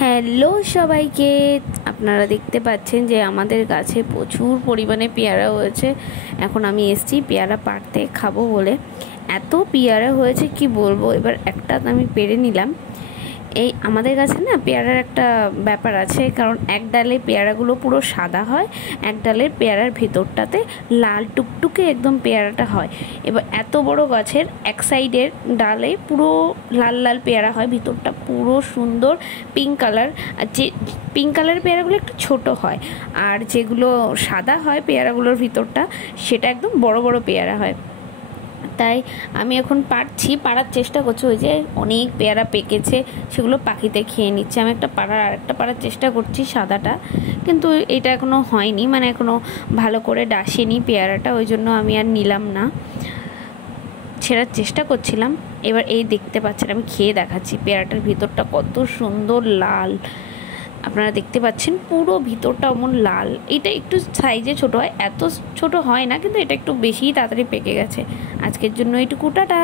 Hello সবাইকে, আপনারা দেখতে পাচ্ছেন যে আমাদের গাছে প্রচুর পরিমাণে পেয়ারা হয়েছে। এখন আমি এসেছি পেয়ারা পাড়তে খাবো বলে। এত পেয়ারা হয়েছে কি বলবো। এবার একটা আমি পেড়ে নিলাম। এই আমাদের কাছে না পেয়ারার একটা ব্যাপার আছে, কারণ এক ডালে পেয়ারাগুলো পুরো সাদা হয়, এক ডালের পেয়ারার ভেতরটাতে লাল টুকটুকে একদম পেয়ারাটা হয়। এবার এত বড় গাছের এক সাইডের ডালে পুরো লাল লাল পেয়ারা হয়, ভিতরটা পুরো সুন্দর পিঙ্ক কালার। আর যে পিঙ্ক কালারের পেয়ারাগুলো একটু ছোট হয়, আর যেগুলো সাদা হয় পেয়ারাগুলোর ভিতরটা, সেটা একদম বড় বড় পেয়ারা হয়। তাই আমি এখন পাড়ার চেষ্টা করছি। ওই যে অনেক পেয়ারা পেকেছে, সেগুলো পাখিতে খেয়ে নিচ্ছে। আমি আরেকটা পাড়ার চেষ্টা করছি সাদাটা, কিন্তু এটা এখনও হয়নি, মানে এখনও ভালো করে ডাসেনি পেয়ারাটা, ওই জন্য আমি আর নিলাম না, ছেঁড়ার চেষ্টা করছিলাম। এবার এই দেখতে পাচ্ছেন, আমি খেয়ে দেখাচ্ছি পেয়ারাটার ভিতরটা কত সুন্দর লাল। আপনারা দেখতে পাচ্ছেন পুরো ভিতরটা এমন লাল। এটা একটু সাইজে ছোট হয়, এত ছোট হয় না, কিন্তু এটা একটু বেশিই তাড়াতাড়ি পেকে গেছে। আজকের জন্য এইটুকু, টাটা।